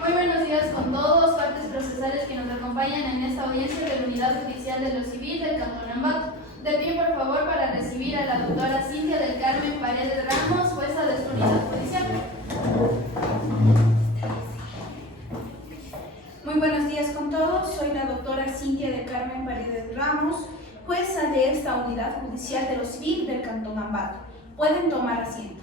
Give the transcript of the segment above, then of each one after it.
Muy buenos días con todos, partes procesales que nos acompañan en esta audiencia de la Unidad Judicial de lo Civil del Cantón Ambato. De pie, por favor, para recibir a la doctora Cintia del Carmen Paredes Ramos, jueza de esta unidad judicial. Muy buenos días con todos, soy la doctora Cintia del Carmen Paredes Ramos, jueza de esta Unidad Judicial de lo Civil del Cantón Ambato. Pueden tomar asiento.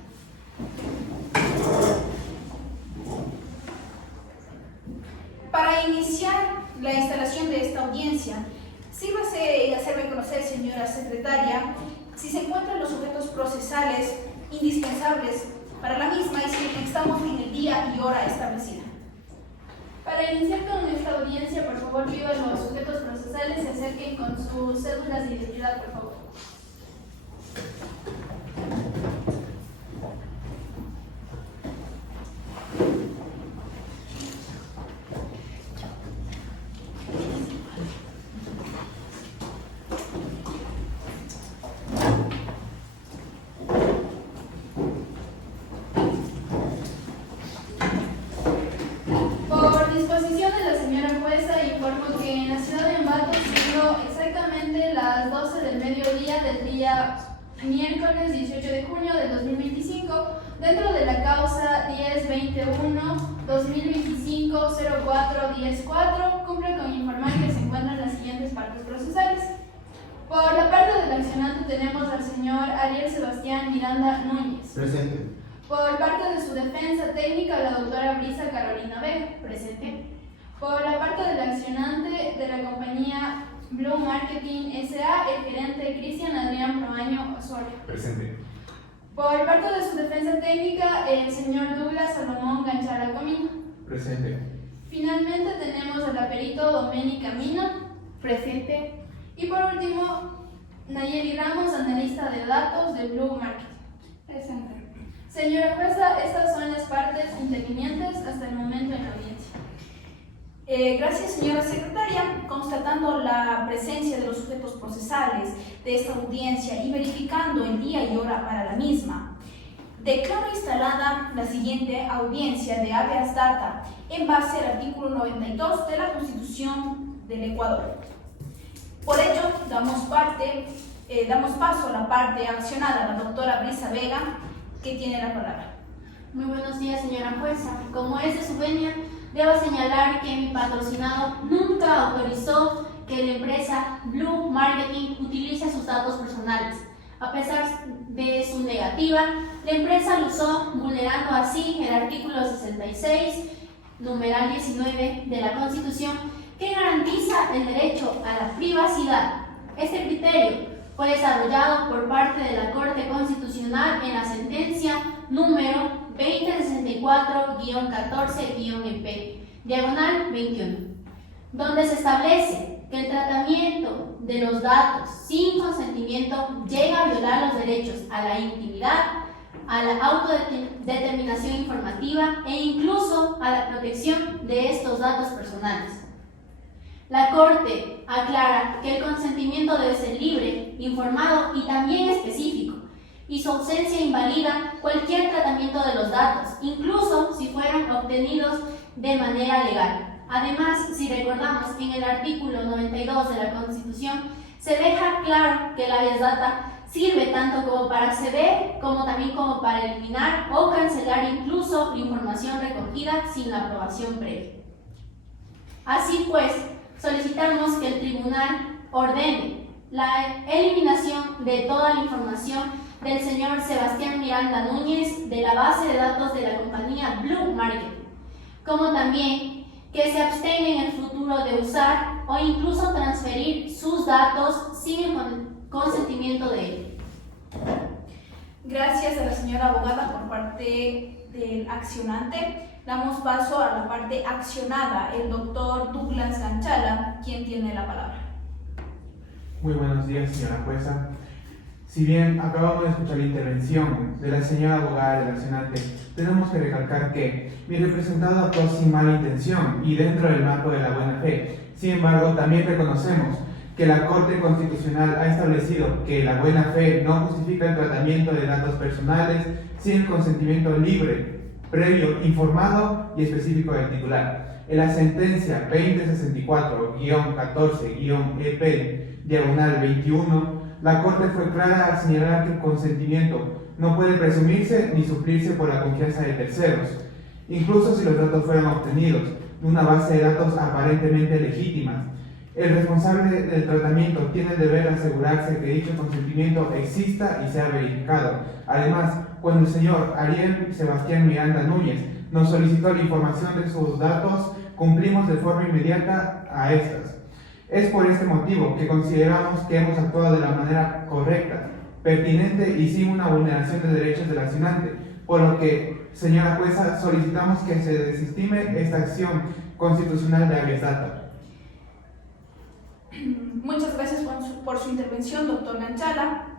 Para iniciar la instalación de esta audiencia, sírvase de hacerme conocer, señora secretaria, si se encuentran los sujetos procesales indispensables para la misma y si estamos en el día y hora establecida. Para iniciar con esta audiencia, por favor, pido a los sujetos procesales se acerquen con sus cédulas de identidad, por favor. Por disposición de la señora jueza, informo que en la ciudad de Ambato, siendo exactamente las 12 del mediodía del día miércoles 18 de junio del 2025, dentro de la causa 10-21-2025-04-10-4, cumple con informar que se encuentran las siguientes partes procesales. Por la parte del accionante tenemos al señor Ariel Sebastián Miranda Núñez. Presente. Por parte de su defensa técnica, la doctora Brisa Carolina Vega. Presente. Por la parte del accionante de la compañía Blue Marketing S.A., el gerente Cristian Adrián Proaño Osorio. Presente. Por parte de su defensa técnica, el señor Douglas Salomón Ganchala Comino. Presente. Finalmente tenemos a la perito Doménica Mina. Presente. Y por último, Nayeli Ramos, analista de datos de Blue Marketing. Presente. Señora jueza, estas son las partes intervinientes hasta el momento en la audiencia. Gracias, señora secretaria. Constatando la presencia de los sujetos procesales de esta audiencia y verificando el día y hora para la misma, declaro instalada la siguiente audiencia de habeas data en base al artículo 92 de la Constitución del Ecuador. Por ello, damos paso a la parte accionada, la doctora Brisa Vega, que tiene la palabra. Muy buenos días, señora jueza. Como es de su venia, debo señalar que mi patrocinado nunca autorizó que la empresa Blue Marketing utilice sus datos personales. A pesar de su negativa, la empresa lo usó, vulnerando así el artículo 66, numeral 19 de la Constitución, que garantiza el derecho a la privacidad. Este criterio fue desarrollado por parte de la Corte Constitucional en la sentencia número 2064-14-EP, diagonal 21, donde se establece que el tratamiento de los datos sin consentimiento llega a violar los derechos a la intimidad, a la autodeterminación informativa e incluso a la protección de estos datos personales. La Corte aclara que el consentimiento debe ser libre, informado y también específico, y su ausencia invalida cualquier tratamiento de los datos, incluso si fueron obtenidos de manera legal. Además, si recordamos, en el artículo 92 de la Constitución se deja claro que la habeas data sirve tanto como para acceder como también como para eliminar o cancelar incluso información recogida sin la aprobación previa. Así pues, solicitamos que el tribunal ordene la eliminación de toda la información del señor Sebastián Miranda Núñez de la base de datos de la compañía Blue Marketing, como también que se abstenga en el futuro de usar o incluso transferir sus datos sin el consentimiento de él. Gracias a la señora abogada por parte del accionante. Damos paso a la parte accionada, el doctor Douglas Ganchala, quien tiene la palabra. Muy buenos días, señora jueza. Si bien acabamos de escuchar la intervención de la señora abogada del accionante, tenemos que recalcar que mi representado actuó sin mala intención y dentro del marco de la buena fe. Sin embargo, también reconocemos que la Corte Constitucional ha establecido que la buena fe no justifica el tratamiento de datos personales sin el consentimiento libre previo, informado y específico del titular. En la sentencia 2064-EP-21, la Corte fue clara al señalar que el consentimiento no puede presumirse ni suplirse por la confianza de terceros, incluso si los datos fueran obtenidos de una base de datos aparentemente legítima. El responsable del tratamiento tiene el deber de asegurarse que dicho consentimiento exista y sea verificado. Además, cuando el señor Ariel Sebastián Miranda Núñez nos solicitó la información de sus datos, cumplimos de forma inmediata a estas. Es por este motivo que consideramos que hemos actuado de la manera correcta, pertinente y sin una vulneración de derechos del accionante, por lo que, señora jueza, solicitamos que se desestime esta acción constitucional de habeas data. Muchas gracias por su intervención, doctor Ganchala.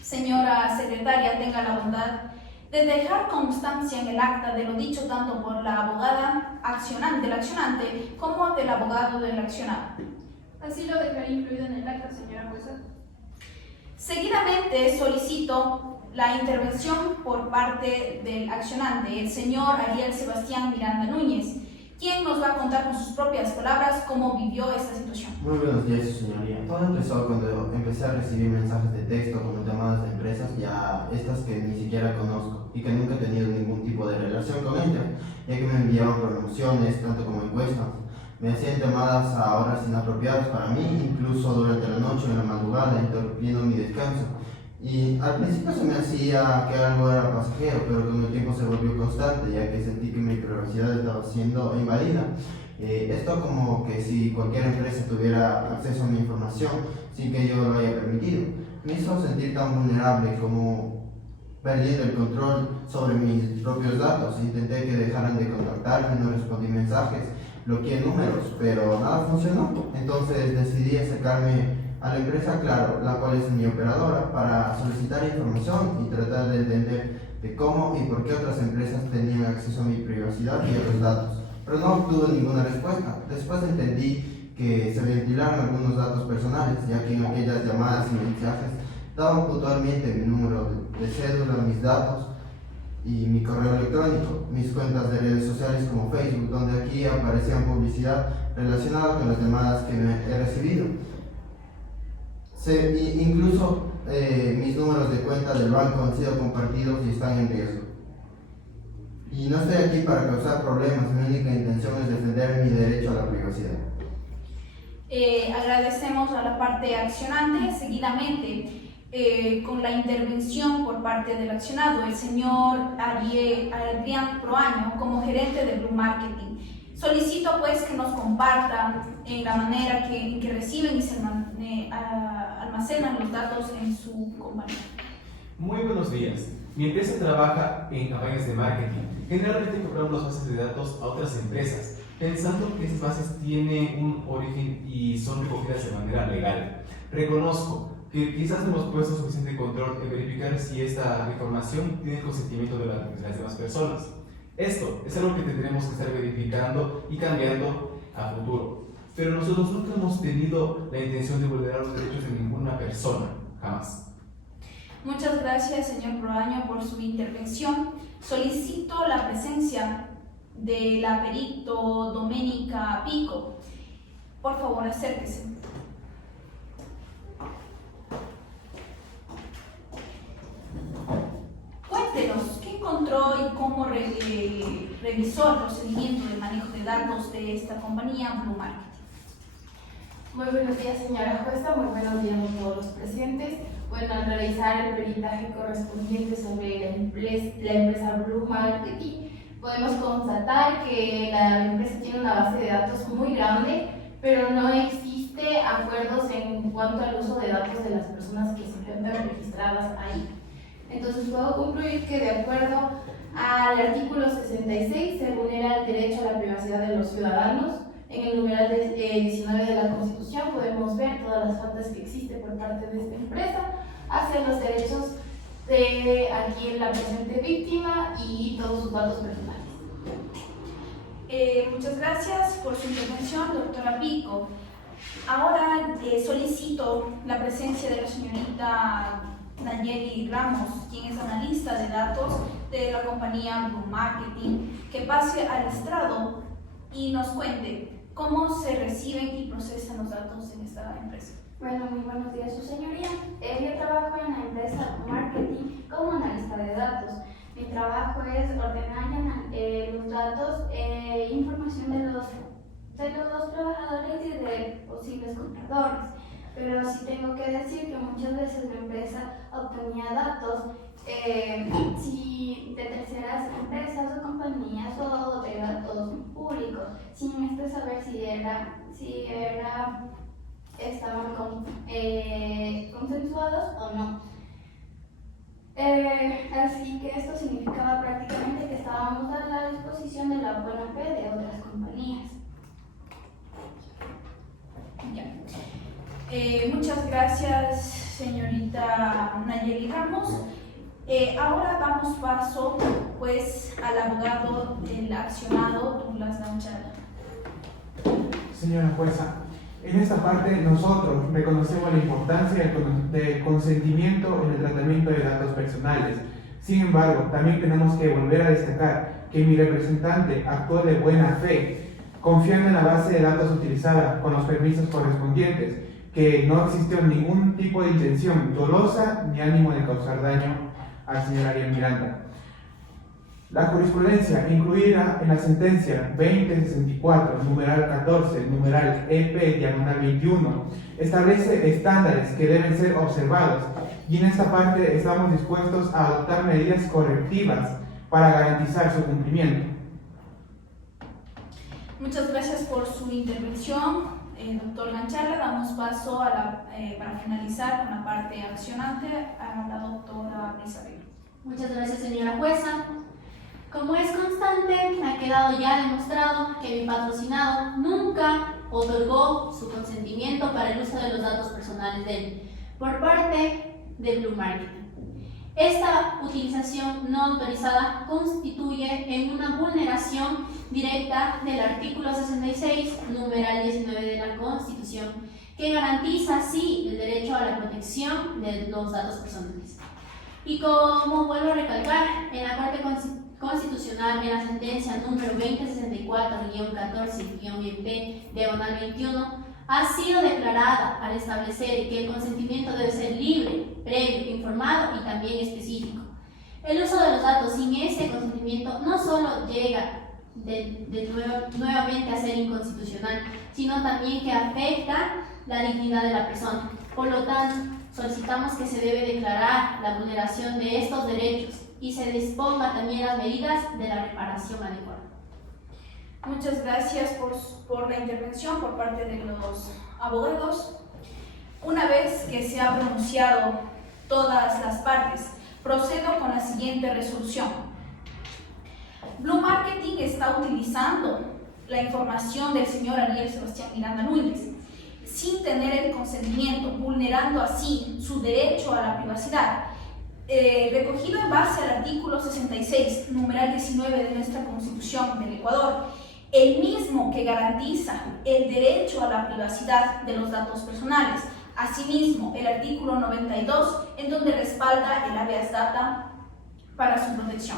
Señora secretaria, tenga la bondad de dejar constancia en el acta de lo dicho tanto por la abogada del accionante como del abogado del accionado. Así lo dejaré incluido en el acta, señora jueza. Seguidamente solicito la intervención por parte del accionante, el señor Ariel Sebastián Miranda Núñez, quien nos va a contar con sus propias palabras cómo vivió esta situación. Muy buenos días, su señoría. Todo empezó cuando empecé a recibir mensajes de texto como llamadas de empresas, ya estas que ni siquiera conozco y que nunca he tenido ningún tipo de relación con ellas, ya que me enviaban promociones, tanto como encuestas. Me hacían llamadas a horas inapropiadas para mí, incluso durante la noche o en la madrugada, interrumpiendo mi descanso. Y al principio se me hacía que algo era pasajero, pero con el tiempo se volvió constante, ya que sentí que mi privacidad estaba siendo invadida. Esto como que si cualquier empresa tuviera acceso a mi información sin que yo lo haya permitido. Me hizo sentir tan vulnerable como perdiendo el control sobre mis propios datos. Intenté que dejaran de contactarme, no respondí mensajes, bloqueé números, pero nada funcionó. Entonces decidí acercarme a la empresa Claro, la cual es mi operadora, para solicitar información y tratar de entender de cómo y por qué otras empresas tenían acceso a mi privacidad y a los datos, pero no obtuve ninguna respuesta. Después entendí que se ventilaron algunos datos personales, ya que en aquellas llamadas y mensajes daban puntualmente mi número de cédula, mis datos y mi correo electrónico, mis cuentas de redes sociales como Facebook, donde aquí aparecían publicidad relacionada con las llamadas que he recibido. Incluso mis números de cuenta del banco han sido compartidos y están en riesgo. Y no estoy aquí para causar problemas, mi única intención es defender mi derecho a la privacidad. Agradecemos a la parte accionante. Seguidamente, con la intervención por parte del accionado, el señor Adrián Proaño, como gerente de Blue Marketing. Solicito pues que nos comparta en la manera en que reciben y se almacenan los datos en su compañía. Muy buenos días. Mi empresa trabaja en campañas de marketing. Generalmente compramos bases de datos a otras empresas, pensando que esas bases tienen un origen y son recogidas de manera legal. Reconozco que quizás no hemos puesto suficiente control en verificar si esta información tiene el consentimiento de las demás personas. Esto es algo que tendremos que estar verificando y cambiando a futuro. Pero nosotros nunca hemos tenido la intención de vulnerar los derechos de ninguna persona, jamás. Muchas gracias, señor Proaño, por su intervención. Solicito la presencia de la perito Doménica Pico. Por favor, acérquese. Cuéntenos, ¿qué encontró y cómo revisó el procedimiento de manejo de datos de esta compañía Blue Marketing? Muy buenos días, señora jueza, muy buenos días a todos los presentes. Bueno, al realizar el peritaje correspondiente sobre la empresa Blue Marketing, podemos constatar que la empresa tiene una base de datos muy grande, pero no existe acuerdos en cuanto al uso de datos de las personas que se encuentran registradas ahí. Entonces puedo concluir que de acuerdo al artículo 66 se vulnera el derecho a la privacidad de los ciudadanos. En el numeral 19 de la Constitución podemos ver todas las faltas que existen por parte de esta empresa hacia los derechos de aquí la presente víctima y todos sus datos personales. Muchas gracias por su intervención, doctora Pico. Ahora solicito la presencia de la señorita Nayeli Ramos, quien es analista de datos de la compañía Blue Marketing, que pase al estrado y nos cuente cómo se reciben y procesan los datos en esta empresa. Bueno, muy buenos días, su señoría. Yo trabajo en la empresa Marketing como analista de datos. Mi trabajo es ordenar los datos e información de los trabajadores y de posibles compradores. Pero sí tengo que decir que muchas veces la empresa obtenía datos de terceras empresas o compañías o de datos públicos, sin saber si estaban consensuados o no. Así que esto significaba prácticamente que estábamos a la disposición de la buena fe de otras compañías. Ya. Muchas gracias, señorita Nayeli Ramos. Ahora damos paso pues al abogado del accionado Douglas Ganchala. Señora jueza, en esta parte nosotros reconocemos la importancia del consentimiento en el tratamiento de datos personales. Sin embargo, también tenemos que volver a destacar que mi representante actuó de buena fe, confiando en la base de datos utilizada con los permisos correspondientes, que no existió ningún tipo de intención dolosa ni ánimo de causar daño al señor Ariel Miranda. La jurisprudencia incluida en la sentencia 2064, numeral 14, numeral EP/21, establece estándares que deben ser observados y en esta parte estamos dispuestos a adoptar medidas correctivas para garantizar su cumplimiento. Muchas gracias por su intervención, doctor Ganchala. Damos paso para finalizar con la parte accionante a la doctora Isabel. Muchas gracias, señora jueza. Como es constante, ha quedado ya demostrado que mi patrocinado nunca otorgó su consentimiento para el uso de los datos personales de él por parte de Blue Marketing. Esta utilización no autorizada constituye en una vulneración directa del artículo 66, numeral 19 de la Constitución, que garantiza así el derecho a la protección de los datos personales. Y como vuelvo a recalcar, en la Corte Constitucional, en la sentencia número 2064-14-EP/21, ha sido declarada al establecer que el consentimiento debe ser libre, previo, informado y también específico. El uso de los datos sin ese consentimiento no solo llega nuevamente a ser inconstitucional, sino también que afecta la dignidad de la persona. Por lo tanto, solicitamos que se debe declarar la vulneración de estos derechos y se disponga también las medidas de la reparación adecuada. Muchas gracias por la intervención por parte de los abogados. Una vez que se ha pronunciado todas las partes, procedo con la siguiente resolución. Blue Marketing está utilizando la información del señor Ariel Sebastián Miranda Núñez sin tener el consentimiento, vulnerando así su derecho a la privacidad, recogido en base al artículo 66, numeral 19 de nuestra Constitución del Ecuador, el mismo que garantiza el derecho a la privacidad de los datos personales. Asimismo, el artículo 92, en donde respalda el habeas data para su protección.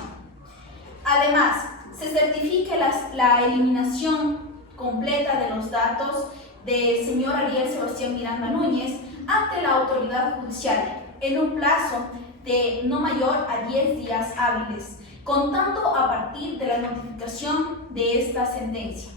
Además, se certifica la eliminación completa de los datos del señor Ariel Sebastián Miranda Núñez ante la autoridad judicial en un plazo de no mayor a 10 días hábiles, contando a partir de la notificación de esta sentencia.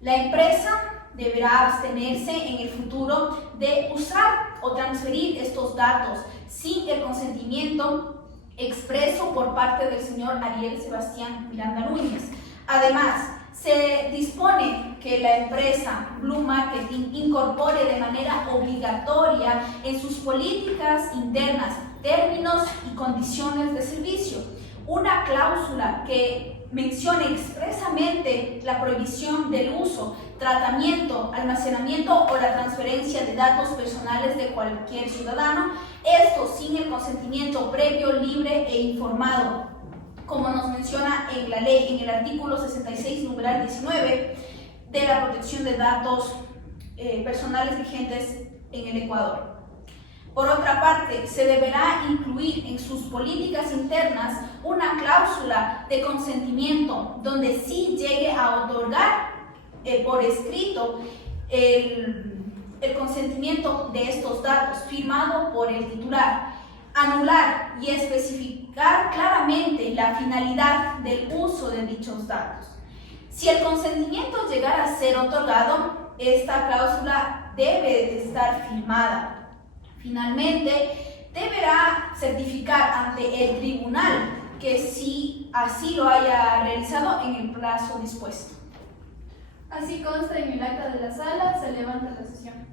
La empresa deberá abstenerse en el futuro de usar o transferir estos datos sin el consentimiento expreso por parte del señor Ariel Sebastián Miranda Núñez. Además, se dispone que la empresa Blue Marketing incorpore de manera obligatoria en sus políticas internas términos y condiciones de servicio una cláusula que mencione expresamente la prohibición del uso, tratamiento, almacenamiento o la transferencia de datos personales de cualquier ciudadano, esto sin el consentimiento previo, libre e informado, como nos menciona en la ley, en el artículo 66, numeral 19, de la protección de datos personales vigentes en el Ecuador. Por otra parte, se deberá incluir en sus políticas internas una cláusula de consentimiento donde sí llegue a otorgar por escrito el consentimiento de estos datos firmado por el titular, anular y especificar claramente la finalidad del uso de dichos datos. Si el consentimiento llegara a ser otorgado, esta cláusula debe estar firmada. Finalmente, deberá certificar ante el tribunal que sí así lo haya realizado en el plazo dispuesto. Así consta en el acta de la sala, se levanta la sesión.